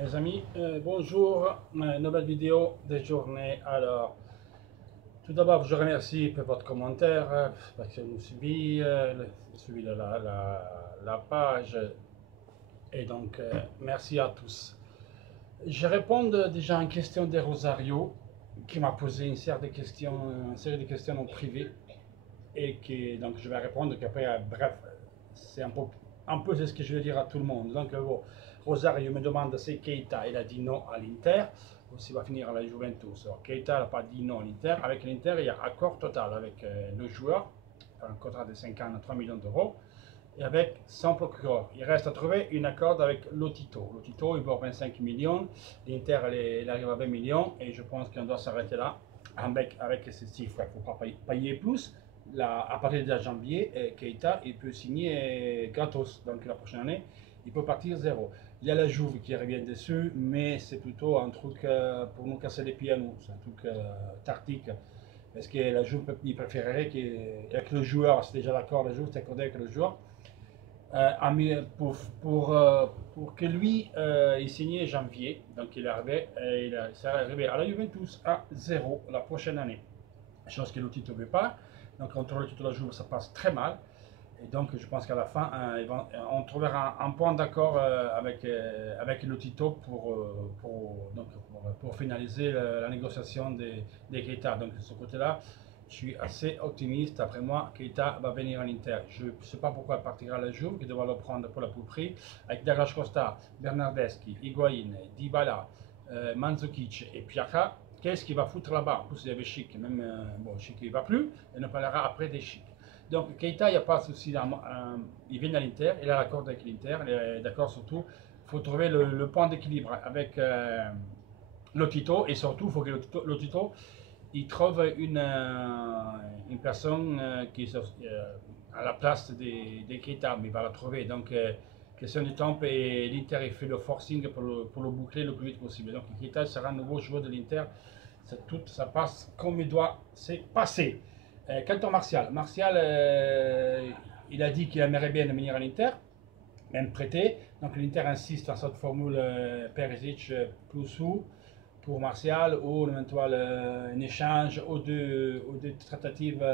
Mes amis, bonjour, nouvelle vidéo de journée. Alors, tout d'abord, je remercie pour votre commentaire, parce que vous suivez, suivi la page, et donc merci à tous. Je réponds déjà à une question de Rosario, qui m'a posé une série de questions en privé, et donc je vais répondre, qu'après, bref, c'est un peu ce que je vais dire à tout le monde. Donc, Rosario me demande si Keita, il a dit non à l'Inter, ou s'il va finir à la Juventus. Alors, Keita n'a pas dit non à l'Inter. Avec l'Inter, il y a accord total avec le joueur, un contrat de 5 ans à 3 millions d'euros, et avec son procureur. Il reste à trouver un accord avec Lotito. Lotito, il vaut 25 millions, l'Inter, il arrive à 20 millions, et je pense qu'on doit s'arrêter là avec ces chiffres. Il ne faut pas payer plus. Là, à partir de janvier, Keita, il peut signer gratos. Donc la prochaine année, il peut partir zéro. Il y a la Juve qui revient dessus, mais c'est plutôt un truc pour nous casser les pieds à nous. C'est un truc tactique. Parce que la Juve, il préférerait que le joueur, c'est déjà d'accord, la Juve s'est accordé avec le joueur, pour que lui, il signait janvier. Donc il est arrivé, il serait arrivé à la Juventus à zéro la prochaine année. Chose que le titre ne veut pas. Donc entre le titre et la Juve, ça passe très mal. Et donc, je pense qu'à la fin, on trouvera un point d'accord avec le Tito pour finaliser la négociation des Keita. Donc, de ce côté-là, je suis assez optimiste. Après moi, Keita va venir en Inter. Je ne sais pas pourquoi il partira à la Juve, il devra le prendre pour la tout prix. Avec Douglas Costa, Bernardeschi, Higuain, Dybala, Mandzukic et Piaka, qu'est-ce qu'il va foutre là-bas? En plus, il y avait Chic, même bon, Chic il ne va plus, et on parlera après des Chic. Donc Keita, il n'y a pas de souci, il vient à l'Inter, il a l'accord avec l'Inter, il est d'accord surtout, il faut trouver le point d'équilibre avec Lotito, et surtout, il faut que Lotito il trouve une personne qui est à la place de Keita, mais il va la trouver. Donc, question du temps, et l'Inter il fait le forcing pour le boucler le plus vite possible. Donc, Keita sera un nouveau joueur de l'Inter. Tout ça passe comme il doit se passer. Quant à Martial, il a dit qu'il aimerait bien venir à l'Inter, même prêté. Donc l'Inter insiste dans cette formule Perisic plus sous pour Martial, ou éventuel un échange ou deux tentatives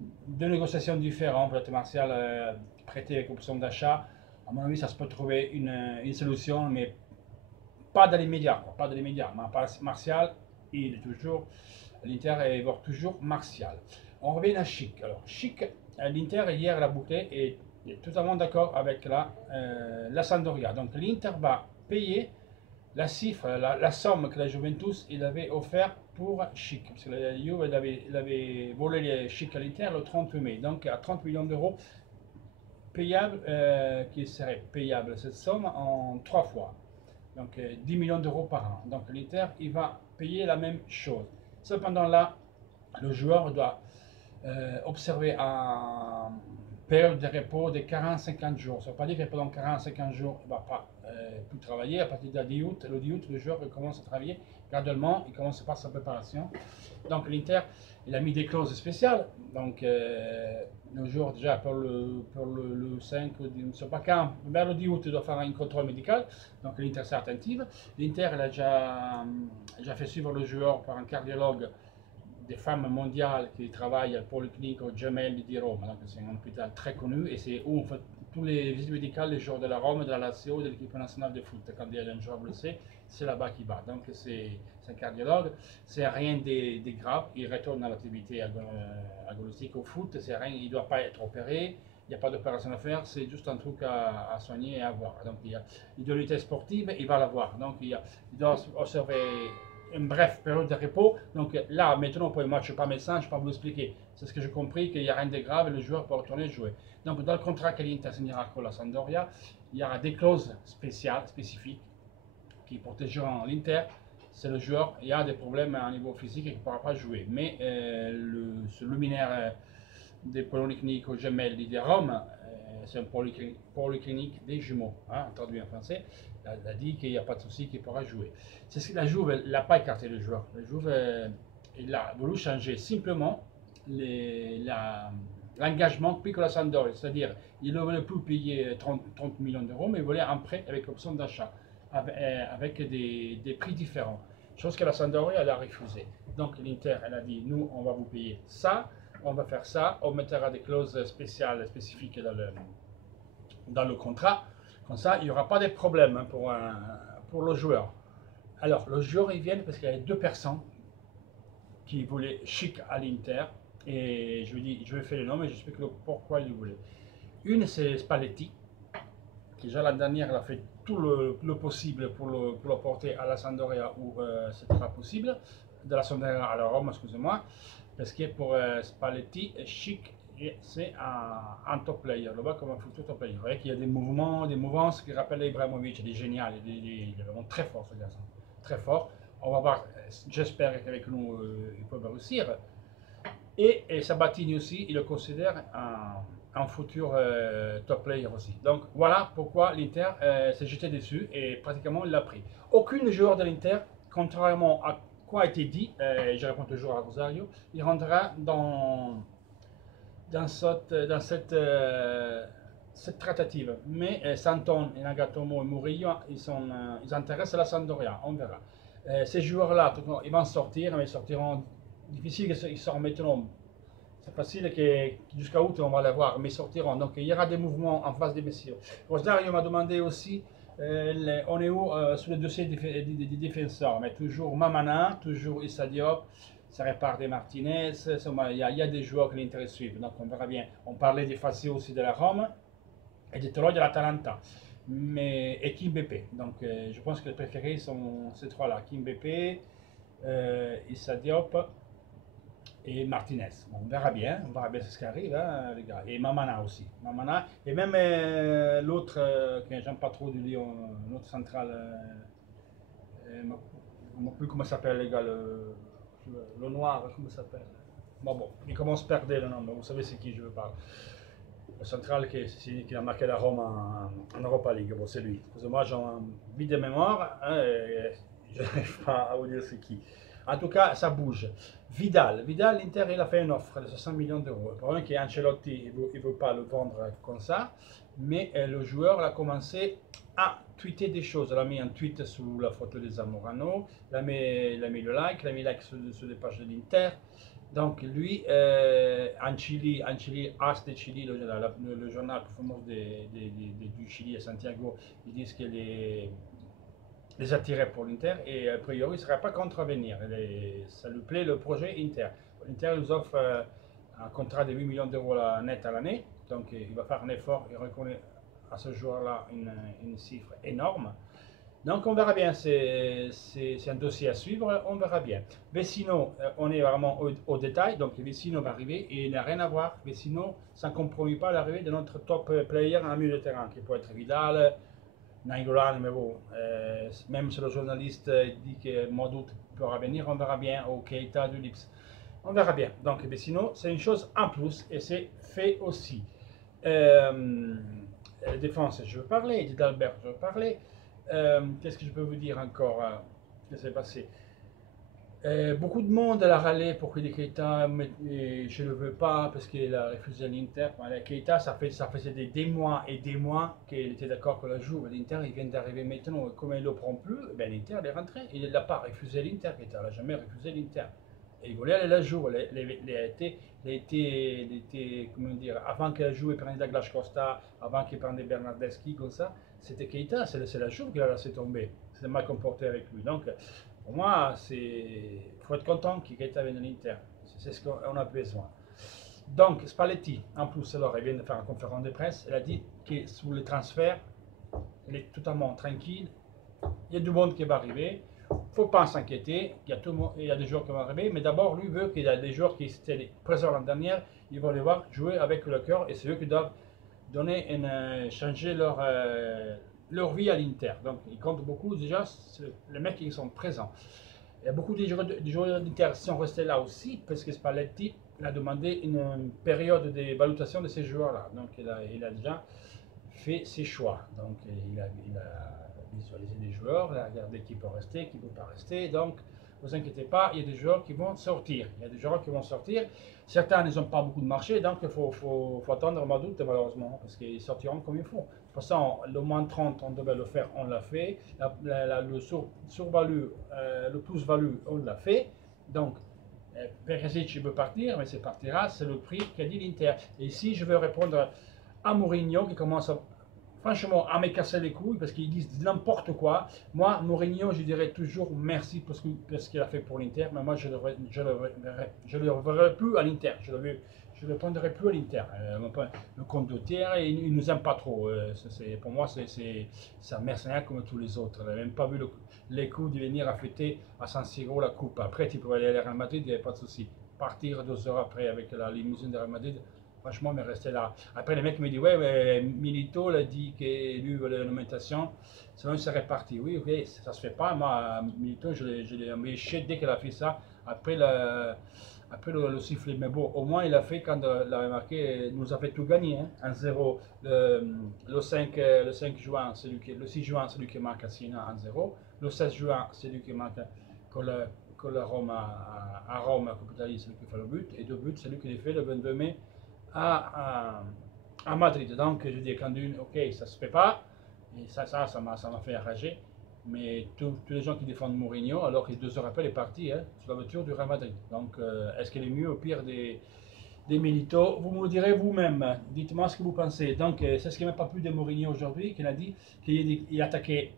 de négociations différentes. Peut-être Martial prêté avec option d'achat. À mon avis, ça se peut trouver une solution, mais pas dans l'immédiat. Pas dans l'immédiat. Martial, il est toujours l'Inter est toujours Martial. On revient à Chic. Alors, Chic, l'Inter hier l'a bouclé et est totalement d'accord avec la Sampdoria. Donc, l'Inter va payer la cifre, la somme que la Juventus il avait offert pour Chic. Parce que la Juve il avait volé les Chic à l'Inter le 30 mai. Donc, à 30 millions d'euros payable, qui serait payable cette somme en 3 fois. Donc, 10 millions d'euros par an. Donc, l'Inter, il va payer la même chose. Cependant, là, le joueur doit observer une période de repos de 40-50 jours. Ça ne veut pas dire que pendant 40-50 jours, il ne va pas plus travailler. À partir de 10 août, le joueur commence à travailler graduellement, il commence par sa préparation. Donc, l'Inter, il a mis des clauses spéciales. Donc, le joueur, déjà, pour le 5, je ne sais pas quand, vers le 10 août, il doit faire un contrôle médical. Donc, l'Inter s'est attentive. L'Inter, elle a déjà fait suivre le joueur par un cardiologue des femmes mondiales qui travaillent à la Polyclinique Gemelli di Rome. C'est un hôpital très connu et c'est où on fait tous les visites médicales des joueurs de la Rome, de la Lazio, de l'équipe nationale de foot. Quand il y a un joueur blessé, c'est là-bas qu'il va. Donc c'est un cardiologue, c'est rien de grave, il retourne à l'activité agonistique au foot, c'est rien, il ne doit pas être opéré, il n'y a pas d'opération à faire, c'est juste un truc à soigner et à voir. Donc il y a l'idolité sportive, il va l'avoir. Donc il doit observer une brève période de repos. Donc là, maintenant, pour le match, je ne suis pas médecin, je ne vais pas vous l'expliquer. C'est ce que j'ai compris, qu'il n'y a rien de grave et le joueur peut retourner jouer. Donc dans le contrat que l'Inter signera avec la Sampdoria, il y aura des clauses spéciales, spécifiques, qui protégeront l'Inter. C'est le joueur, il y a des problèmes à un niveau physique et qu'il ne pourra pas jouer. Mais ce luminaire des polycliniques au Gemelli de Rome, c'est un polyclinique des jumeaux, hein, traduit en français. Elle a dit qu'il n'y a pas de souci, qu'il pourra jouer. C'est ce que la Juve n'a pas écarté le joueur. La Juve il a voulu changer simplement l'engagement Piccola Sampdoria, c'est-à-dire il ne voulait plus payer 30 millions d'euros, mais il voulait un prêt avec option d'achat. avec des prix différents. Chose que la Sampdoria elle a refusé. Donc l'Inter elle a dit nous on va vous payer ça, on va faire ça, on mettra des clauses spéciales, spécifiques dans le contrat. Comme ça il n'y aura pas de problème hein, pour le joueur. Alors le joueur il vient parce qu'il y a deux personnes qui voulaient chic à l'Inter et je lui dis je vais faire le nom et j'explique pourquoi il voulait. Une c'est Spalletti qui déjà l'année dernière elle a fait tout le possible pour le porter à la Sampdoria où ce n'était pas possible, de la Sampdoria à la Rome, excusez-moi, parce que pour Spalletti, Chic, c'est un top player, le bas comme un futur top player. Vous voyez qu'il y a des mouvements, des mouvances qui rappellent Ibrahimovic, il est génial, il est vraiment très fort ce garçon, très fort. On va voir, j'espère qu'avec nous il peut réussir. Et Sabatini aussi, il le considère un futur top player aussi. Donc voilà pourquoi l'Inter s'est jeté dessus et pratiquement il l'a pris. Aucun joueur de l'Inter, contrairement à quoi a été dit, je réponds toujours à Rosario, il rentrera dans cette traitative. Mais Santon, Nagatomo et Murillo, ils intéressent la Sampdoria, on verra. Ces joueurs-là, ils vont sortir, mais ils sortiront difficile qu'ils sortent maintenant. C'est facile que jusqu'à août on va les voir, mais ils sortiront. Donc il y aura des mouvements en face des messieurs. Rosario m'a demandé aussi, on est où sur le dossier des défenseurs, mais toujours Mamana, toujours Issa Diop, ça répare des Martinez, il y a des joueurs qui l'intéressent suivre, donc on verra bien. On parlait des Fassi aussi de la Rome et des Toro de l'Atalanta. Mais, et Kimpembe. Donc je pense que les préférés sont ces trois-là, Kimpembe, Issa Diop et Martinez. Bon, on verra bien ce qui arrive, hein, les gars. Et Mamana aussi. Mamana, et même l'autre, que j'aime pas trop du Lyon, l'autre central, je ne sais plus comment s'appelle, les gars, le noir, comment s'appelle. Bon, il commence à perdre le nom, mais vous savez c'est qui je veux parler. Le central qui a marqué la Rome en Europa League, bon, c'est lui. Excusez-moi, j'ai un vide de mémoire, hein, je n'arrive pas à vous dire c'est qui. En tout cas, ça bouge. Vidal, l'Inter, il a fait une offre de 60 millions d'euros. Le problème est qu'Ancelotti, il ne veut pas le vendre comme ça, mais le joueur a commencé à tweeter des choses. Il a mis un tweet sous la photo de Zamorano, il a mis le like, il a mis like sur les pages de l'Inter. Donc lui, Chili, As de Chili, le journal plus fameux du Chili à Santiago, ils disent que les attirait pour l'Inter et a priori il ne serait pas contre venir. Ça lui plaît le projet Inter. L'Inter nous offre un contrat de 8 millions d'euros net à l'année, donc il va faire un effort, il reconnaît à ce joueur-là une cifre énorme. Donc on verra bien, c'est un dossier à suivre, on verra bien. Vecino, on est vraiment au détail, donc Vecino va arriver et il n'a rien à voir. Vecino, ça ne compromet pas l'arrivée de notre top player en milieu de terrain, qui peut être Vidal, Nainggolan, mais bon, même si le journaliste dit que Modou peut revenir, on verra bien, au Keita du Lips. On verra bien. Donc Vecino, c'est une chose en plus et c'est fait aussi. Défense, je veux parler, d'Albert, je veux parler. Qu'est-ce que je peux vous dire encore qu'est-ce qui s'est passé beaucoup de monde l'a râlé pour que Keita, mais je ne le veux pas parce qu'il a refusé l'Inter. Keita, ça faisait des mois et des mois qu'il était d'accord qu'on la joue. L'Inter, il vient d'arriver maintenant. Comme il ne le prend plus, ben, l'Inter est rentré. Il n'a pas refusé l'Inter, Keita. Il n'a jamais refusé l'Inter. Et il voulait aller la jouer. Il était, comment dire, avant qu'il joue, il prenait Douglas Costa, avant qu'il prenait Bernardeschi, comme ça. C'était Keita, c'est la jouve qu'il a laissé tomber. C'est mal comporté avec lui. Donc, pour moi, il faut être content que Keita vienne de l'Inter. C'est ce qu'on a besoin. Donc, Spalletti, en plus, alors, il vient de faire une conférence de presse. Il a dit que sur les transferts, il est totalement tranquille. Il y a du monde qui va arriver. Il ne faut pas s'inquiéter. Il y a des joueurs qui vont arriver. Mais d'abord, lui veut qu'il y ait des joueurs qui étaient présents l'année dernière. Ils vont les voir jouer avec le cœur. Et c'est eux qui doivent changer leur vie à l'Inter. Donc, ils comptent beaucoup déjà, les mecs qui sont présents. Il y a beaucoup de joueurs d'Inter qui sont restés là aussi, parce que Spalletti a demandé une période d'évaluation de ces joueurs-là. Donc, il a déjà fait ses choix. Donc, il a visualisé les joueurs, il a regardé qui peut rester, qui ne peut pas rester. Donc, ne vous inquiétez pas, il y a des joueurs qui vont sortir. Certains n'ont pas beaucoup de marché, donc il faut attendre au mois d'août, malheureusement, parce qu'ils sortiront comme il faut. façon, le moins 30, on devait le faire, on l'a fait. Le sur-value, le plus-value, on l'a fait. Donc, Perisic veut partir, mais c'est partira, c'est le prix qu'a dit l'Inter. Et ici, je veux répondre à Mourinho qui commence franchement à me casser les couilles parce qu'ils disent n'importe quoi. Moi, Mourinho, je dirais toujours merci parce qu'il a fait pour l'Inter, mais moi, je ne le verrai plus à l'Inter. Je ne le prendrai plus à l'Inter. Le compte de terre, il ne nous aime pas trop. Pour moi, c'est un mercenaire comme tous les autres. Il n'a même pas vu les coups de venir à fêter à San Siro la coupe. Après, tu peux aller à Real Madrid, il n'y avait pas de souci. Partir 2 heures après avec la limousine de Real Madrid, franchement, mais rester là. Après, les mecs me disent, ouais, mais Milito l'a dit qu'il lui la nomination, sinon il serait parti. Oui, ok, ça se fait pas. Moi, Milito, je l'ai envoyé chier dès qu'il a fait ça. Après le sifflet, mais bon, au moins il a fait quand il avait marqué, nous a fait tout gagner, hein, 1-0. Le 5 juin, le 6 juin, c'est lui qui marque à Siena 1-0. Le 16 juin, c'est lui qui marque con la Rome à Rome, à Coupe d'Italie, c'est lui qui fait le but. Et 2 buts, c'est lui qui les fait le 22 mai à Madrid. Donc je dis quand une, ok, ça se fait pas. Et ça m'a fait enrager. Mais tous les gens qui défendent Mourinho, alors que 2 heures après, il est parti hein, sur la voiture du Real Madrid. Donc, est-ce qu'il est mieux ou pire des Milito? Vous me le direz vous-même. Dites-moi ce que vous pensez. Donc, c'est ce qui m'a pas plu de Mourinho aujourd'hui, qu'il a dit qu'il attaquait,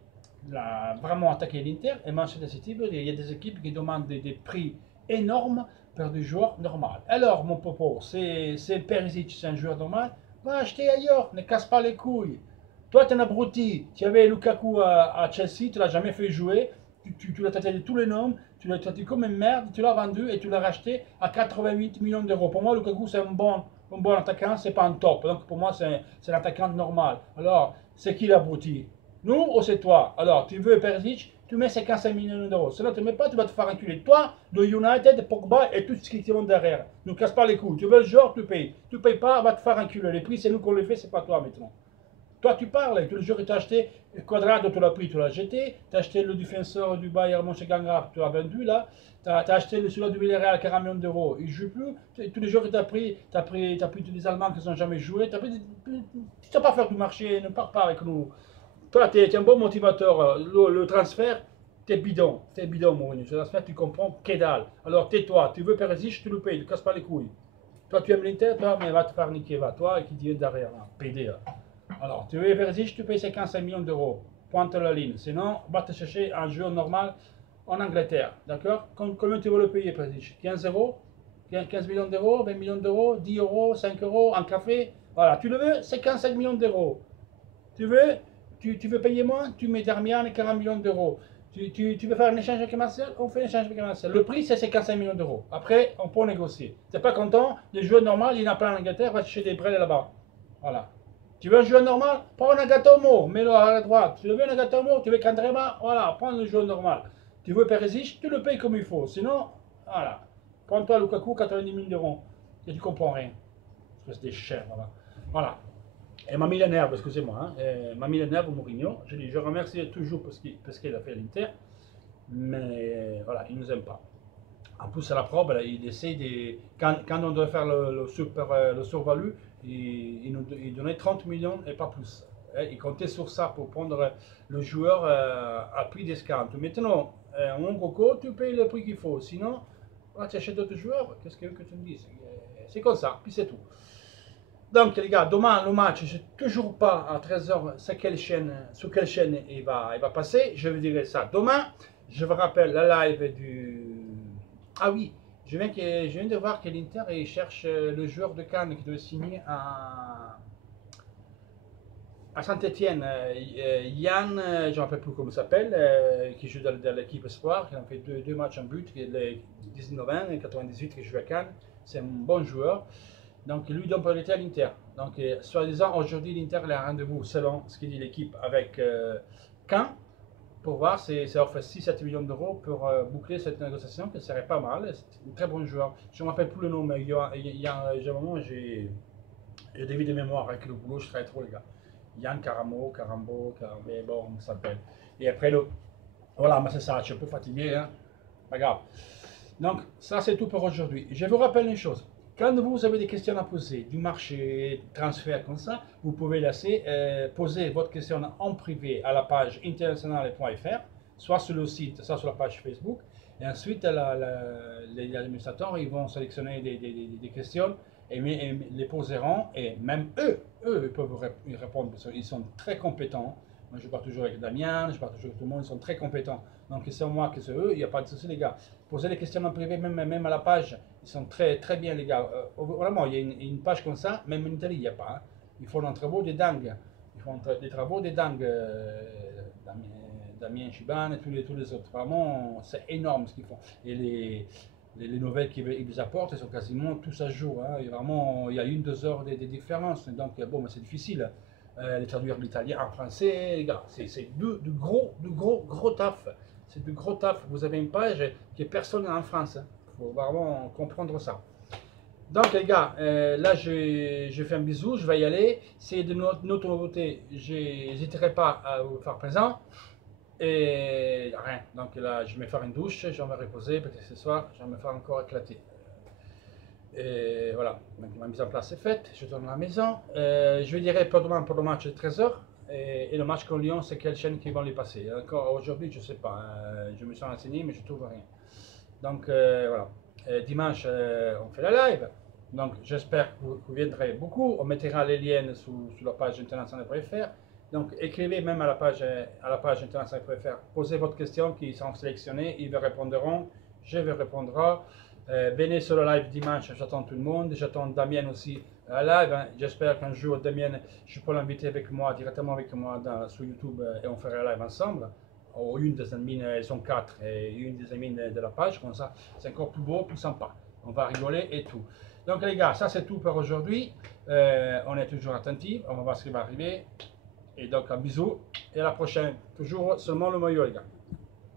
vraiment attaqué l'Inter. Et Manchester City, il y a des équipes qui demandent des prix énormes pour des joueurs normaux. Alors, mon popo, c'est Perisic, c'est un joueur normal. Va acheter ailleurs, ne casse pas les couilles. Toi, tu es un abruti. Tu avais Lukaku à Chelsea, tu l'as jamais fait jouer. Tu l'as traité de tous les noms. Tu l'as traité comme une merde. Tu l'as vendu et tu l'as racheté à 88 millions d'euros. Pour moi, Lukaku, c'est un bon attaquant. C'est pas un top. Donc, pour moi, c'est un attaquant normal. Alors, c'est qui l'abruti? Nous ou c'est toi? Alors, tu veux Perisic, tu mets 55 millions d'euros. Sinon, tu ne mets pas, tu vas te faire enculer. Toi, le United, Pogba et tout ce qui te monte derrière. Ne casse pas les couilles. Tu veux le joueur, tu payes. Tu ne payes pas, va te faire enculer. Les prix, c'est nous qu'on les fait, c'est pas toi maintenant. Toi, tu parles, tous les jours, tu as acheté Quadrado, tu l'as pris, tu l'as jeté. Tu as acheté le défenseur du Bayern Mönchengladbach, tu l'as vendu là. Tu as acheté celui-là du Villarreal, 40 millions d'euros. Il ne joue plus. Tous les jours, tu as pris tous les Allemands qui n'ont jamais joué. Tu ne sais pas faire du marché, ne pars pas avec nous. Toi, tu es un bon motivateur. Le transfert, tu es bidon. Tu es bidon, Mourinho. Ce transfert, tu comprends que dalle. Alors, tais-toi. Tu veux Perisic, tu le payes. Ne casse pas les couilles. Toi, tu aimes l'Inter, toi, mais va te faire niquer, va. Toi, et qui vient derrière, là. PD, là. Alors, tu veux Perisic, tu payes 55 millions d'euros. Pointe la ligne. Sinon, va te chercher un joueur normal en Angleterre. D'accord? Combien tu veux le payer, Perisic? 15 euros? 15 millions d'euros? 20 millions d'euros? 10 euros? 5 euros? Un café? Voilà. Tu le veux? 55 millions d'euros. Tu veux payer moins? Tu mets Darmian 40 millions d'euros. Tu veux faire un échange avec Marcel? On fait un échange avec Marcel. Le prix, c'est 55 millions d'euros. Après, on peut négocier. Tu n'es pas content? Les joueurs normaux, il y en a plein en Angleterre, va chercher des brels là-bas. Voilà. Tu veux un joueur normal? Prends un Nagatomo, mets-le à la droite. Tu veux un Nagatomo? Tu veux Kandrema? Voilà, prends un joueur normal. Tu veux Perisic? Tu le payes comme il faut. Sinon, voilà. Prends-toi Lukaku, 90 000 d'euros. Et tu comprends rien. Parce que c'est des chers, voilà. Voilà. Et m'a mis la nerve, excusez-moi, hein. M'a mis la nerve au Mourinho. Je remercie toujours parce qu'il a fait l'Inter. Mais voilà, il ne nous aime pas. En plus, à la probe, il essaie de. Quand on doit faire le survalue, il donnait 30 millions et pas plus. Il comptait sur ça pour prendre le joueur à prix d'escompte. Maintenant, en Coco, tu payes le prix qu'il faut. Sinon, tu achètes d'autres joueurs. Qu'est-ce que tu me dis? C'est comme ça, puis c'est tout. Donc, les gars, demain, le match, je ne sais toujours pas à 13h sur quelle chaîne il va passer. Je vous dirai ça demain. Je vous rappelle la live du. Ah oui, je viens de voir que l'Inter cherche le joueur de Cannes qui doit signer à Saint-Etienne. Yann, je ne me rappelle plus comment il s'appelle, qui joue dans l'équipe Espoir, qui a fait deux matchs en but, qui est 19 ans et 98 qui joue à Cannes. C'est un bon joueur. Donc lui donne priorité à l'Inter. Donc soi-disant aujourd'hui l'Inter a un rendez-vous selon ce qu'il dit l'équipe avec Caen pour voir si ça offre 6-7 millions d'euros pour boucler cette négociation, qui serait pas mal. C'est un très bon joueur. Je ne me rappelle plus le nom, mais j'ai un moment j'ai des vies de mémoire avec le boulot, je travaille trop les gars. Yann Carambo, mais bon, on s'appelle. Et après voilà, mais c'est ça, je suis un peu fatigué, hein. Pas grave. Donc ça c'est tout pour aujourd'hui. Je vous rappelle une chose. Quand vous avez des questions à poser du marché, transfert comme ça, vous pouvez laisser poser votre question en privé à la page internationale.fr, soit sur le site, soit sur la page Facebook. Et ensuite, les administrateurs ils vont sélectionner des questions et les poseront. Et même eux peuvent y répondre parce qu'ils sont très compétents. Moi, je parle toujours avec Damien, je parle toujours avec tout le monde, ils sont très compétents. Donc, que c'est moi, que c'est eux, il n'y a pas de souci, les gars. Posez les questions en privé, même à la page, ils sont très bien, les gars. Vraiment, il y a une page comme ça, même en Italie, il n'y a pas. Hein. Ils font des travaux des dingues. Ils font des travaux des dingues. Damien Chiban et tous les autres. Vraiment, c'est énorme ce qu'ils font. Et les nouvelles qu'ils vous apportent, elles sont quasiment tous à jour. Hein. Et vraiment, il y a 1-2 heures de différence. Donc, bon, c'est difficile de traduire l'italien en français, les gars. C'est du gros taf. C'est du gros taf. Vous avez une page que personne n'a en France. Il faut vraiment comprendre ça. Donc les gars, là je fais un bisou, je vais y aller. Si de notre nouveauté, j'hésiterai pas à vous faire présent. Et rien. Donc là, je vais me faire une douche, je vais me reposer parce que ce soir, je vais me faire encore éclater. Et voilà, donc ma mise en place est faite, je tourne à la maison. Je vais dire pour demain pour le match de 13h. Et le match contre Lyon, c'est quelle chaîne qui vont les passer. Encore aujourd'hui, je ne sais pas. Je me suis renseigné, mais je ne trouve rien. Donc voilà. Dimanche, on fait la live. Donc j'espère que vous viendrez beaucoup. On mettra les liens sur la page internationale.fr. Donc écrivez même à la page internationale.fr. Posez votre question, qui seront sélectionnés. Ils vous répondront. Je vous répondrai. Venez sur le live dimanche, j'attends tout le monde. J'attends Damien aussi à la live. Hein. J'espère qu'un jour, Damien, je peux l'inviter avec moi, directement avec moi sur YouTube et on fera un live ensemble. Ou une des admins, elles sont 4, et une des admins de la page, comme ça, c'est encore plus beau, plus sympa. On va rigoler et tout. Donc les gars, ça c'est tout pour aujourd'hui. On est toujours attentifs, on va voir ce qui va arriver. Et donc un bisou et à la prochaine. Toujours seulement le maillot les gars.